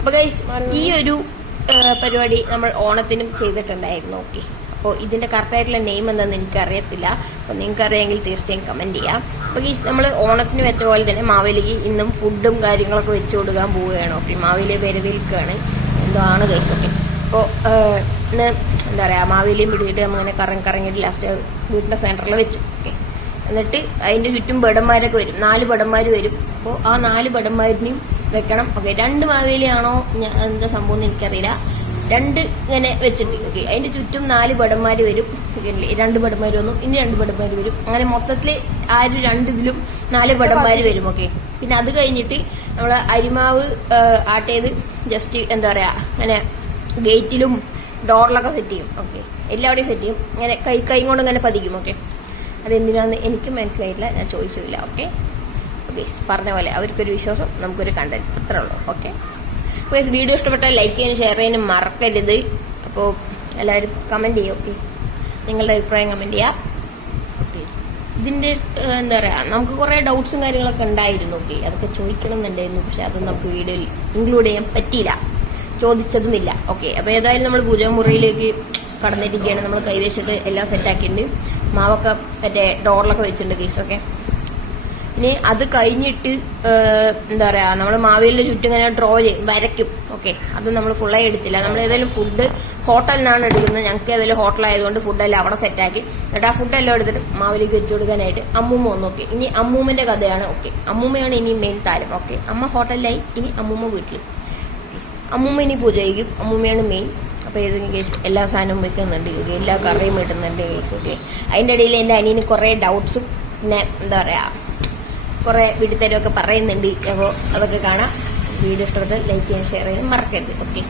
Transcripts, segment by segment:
അപ്പോൾ ഗൈസ് ഈ ഒരു പരിപാടി നമ്മൾ ഓണത്തിനും ചെയ്തിട്ടുണ്ടായിരുന്നു. ഓക്കെ, അപ്പോൾ ഇതിന്റെ കറക്റ്റായിട്ടുള്ള നെയിം എന്താണെന്ന് എനിക്കറിയത്തില്ല. അപ്പോൾ നിങ്ങൾക്ക് അറിയാമെങ്കിൽ തീർച്ചയായും കമന്റ് ചെയ്യാം. അപ്പോൾ ഗൈസ് നമ്മൾ ഓണത്തിന് വെച്ച പോലെ തന്നെ മാവേലിക്ക് ഇന്നും ഫുഡും കാര്യങ്ങളൊക്കെ വെച്ച് കൊടുക്കാൻ പോവുകയാണ്. ഓക്കെ, മാവേലിയെ വരവേൽക്കുകയാണ് എന്താണ് ഗൈസ്. ഓക്കെ, അപ്പോൾ ഇന്ന് എന്താ പറയുക, മാവേലിയും പിടിയിട്ട് നമ്മങ്ങനെ കറങ്ങിയിട്ട് ലാസ്റ്റ് വീട്ടിൻ്റെ സെൻറ്ററിൽ വെച്ചു. ഓക്കെ, എന്നിട്ട് അതിൻ്റെ ചുറ്റും ബടന്മാരൊക്കെ വരും, 4 ബടന്മാർ വരും. അപ്പോൾ ആ 4 ബടന്മാരിനെയും വെക്കണം. ഓക്കെ, 2 മാവേലിയാണോ എന്താ സംഭവം എന്ന് എനിക്കറിയില്ല. 2 ഇങ്ങനെ വെച്ചിട്ടുണ്ട്. ഓക്കെ, അതിൻ്റെ ചുറ്റും 4 ബടന്മാർ വരും. 2 ബടന്മാർ വന്നു, ഇനി 2 ബടന്മാർ വരും. അങ്ങനെ മൊത്തത്തിൽ ആ ഒരു 2 ഇതിലും 4 ബടന്മാർ വരും. ഓക്കെ, പിന്നെ അത് കഴിഞ്ഞിട്ട് നമ്മൾ അരിമാവ് ആട്ടേത് ജസ്റ്റ് എന്താ പറയുക, അങ്ങനെ ഗേറ്റിലും ഡോറിലൊക്കെ സെറ്റ് ചെയ്യും. ഓക്കെ, എല്ലാവിടെയും സെറ്റ് ചെയ്യും. ഇങ്ങനെ കൈ കൊണ്ട് ഇങ്ങനെ പതിക്കും. ഓക്കെ, അതെന്തിനാന്ന് എനിക്ക് മനസ്സിലായിട്ടില്ല, ഞാൻ ചോദിച്ചില്ല. ഓക്കെ, പറഞ്ഞ പോലെ അവർക്കൊരു വിശ്വാസം, നമുക്കൊരു കണ്ടന്റ്, അത്രേ ഉള്ളൂ. ഓക്കെ, വീഡിയോ ഇഷ്ടപ്പെട്ടാൽ ലൈക്ക് ചെയ്യാനും ഷെയർ ചെയ്യാനും മറക്കരുത്. അപ്പോൾ എല്ലാവരും കമന്റ് ചെയ്യും. ഓക്കെ, നിങ്ങളുടെ അഭിപ്രായം കമന്റ് ചെയ്യാം. ഓക്കെ, ഇതിന്റെ എന്താ പറയുക, നമുക്ക് കുറേ ഡൗട്ട്സും കാര്യങ്ങളൊക്കെ ഉണ്ടായിരുന്നു. ഓക്കെ, അതൊക്കെ ചോദിക്കണം എന്നുണ്ടായിരുന്നു, പക്ഷെ അതൊന്നും നമുക്ക് വീഡിയോയിൽ ഇൻക്ലൂഡ് ചെയ്യാൻ പറ്റിയില്ല, ചോദിച്ചതുമില്ല. ഓക്കെ, അപ്പോൾ ഏതായാലും നമ്മൾ പൂജാമുറിയിലേക്ക് കടന്നിരിക്കുകയാണ്. നമ്മൾ കൈവച്ചിട്ട് എല്ലാം സെറ്റാക്കിയിട്ടുണ്ട്. മാവൊക്കെ മറ്റേ ഡോറിലൊക്കെ വെച്ചിട്ടുണ്ട് കേസ്. ഓക്കെ, ഇനി അത് കഴിഞ്ഞിട്ട് എന്താ പറയുക, നമ്മൾ മാവേലിൻ്റെ ചുറ്റും ഇങ്ങനെ ഡ്രോ വരയ്ക്കും. ഓക്കെ, അത് നമ്മൾ ഫുള്ളായി എടുത്തില്ല. നമ്മൾ ഏതായാലും ഫുഡ് ഹോട്ടലിൽ നിന്നാണ് എടുക്കുന്നത്. ഞങ്ങൾക്ക് ഏതായാലും ഹോട്ടലായതുകൊണ്ട് ഫുഡെല്ലാം അവിടെ സെറ്റാക്കി. എന്നിട്ട് ആ ഫുഡെല്ലാം എടുത്തിട്ട് മാവേലിക്ക് വെച്ച് കൊടുക്കാനായിട്ട് അമ്മൂമ്മ വന്നു. ഓക്കെ, ഇനി അമ്മൂമ്മൻ്റെ കഥയാണ്. ഓക്കെ, അമ്മൂമ്മയാണ് ഇനി മെയിൻ താരം. ഓക്കെ, അമ്മ ഹോട്ടലിലായി, ഇനി അമ്മൂമ്മ വീട്ടിൽ. അമ്മൂമ്മ ഇനി പൂജ ചെയ്യും, അമ്മൂമ്മയാണ് മെയിൻ. അപ്പോൾ ഏതെങ്കിലും കേസ് എല്ലാ സാധനവും വെക്കുന്നുണ്ട്. എല്ലാ കറിയും ഇടുന്നുണ്ട് കേസ്. ഓക്കെ, അതിൻ്റെ ഇടയിൽ എൻ്റെ അനിയന് കുറേ ഡൗട്ട്സും പിന്നെ എന്താ പറയുക കുറേ വീട്ടിത്തരമൊക്കെ പറയുന്നുണ്ട്. അപ്പോൾ അതൊക്കെ കാണാം. വീഡിയോ ഇഷ്ടപ്പെട്ടാൽ ലൈക്ക് ചെയ്യാൻ ഷെയർ ചെയ്യാൻ മറക്കരുത്. ഓക്കെ,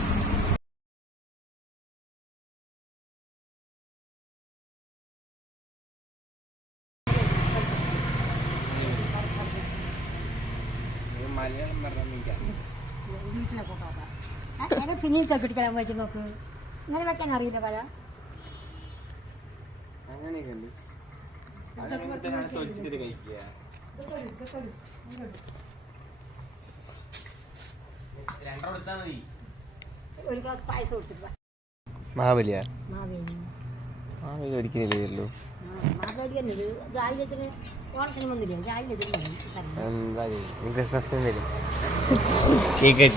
പിന്നെയും ചപ്പിടിക്കാൻ വെച്ച് നോക്ക്. ഇങ്ങനെ വെക്കാൻ അറിയില്ല പഴ. ഒരു ഗ്ലാസ് പായസം കൊടുത്തിട്ട് മാവേലിയ ഒരിക്കലല്ലോ മാവേലിയല്ലേ ഇത്. ജായിലത്തിന് ഓണത്തിന് വന്നില്ലേ, ജായിലത്തിന് ക്രിസ്മസിന് വരും. കേക്ക്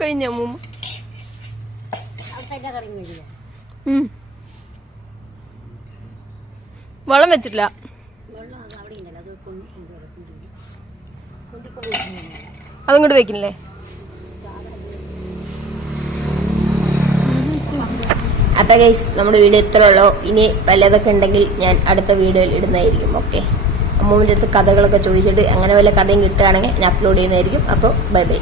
കഴിഞ്ഞ ഔട്ട്സൈഡിലെ കറി മേടില്ല. വളം വെച്ചിട്ടില്ല. വെള്ളം അത് അവിടെ ഉണ്ടല്ലോ, അത് അതിങ്ങോട്ട് വെക്കില്ലേ? അപ്പൊ ഗൈസ്, നമ്മുടെ വീഡിയോ ഇത്ര ഉള്ളൂ. ഇനി വല്ലതൊക്കെ ഉണ്ടെങ്കിൽ ഞാൻ അടുത്ത വീഡിയോയിൽ ഇടുന്നതായിരിക്കും. ഓക്കെ, അമ്മൂമ്മൻ്റെ അടുത്ത് കഥകളൊക്കെ ചോദിച്ചിട്ട് അങ്ങനെ വല്ല കഥയും കിട്ടുകയാണെങ്കിൽ ഞാൻ അപ്ലോഡ് ചെയ്യുന്നതായിരിക്കും. അപ്പോൾ ബൈ ബൈ.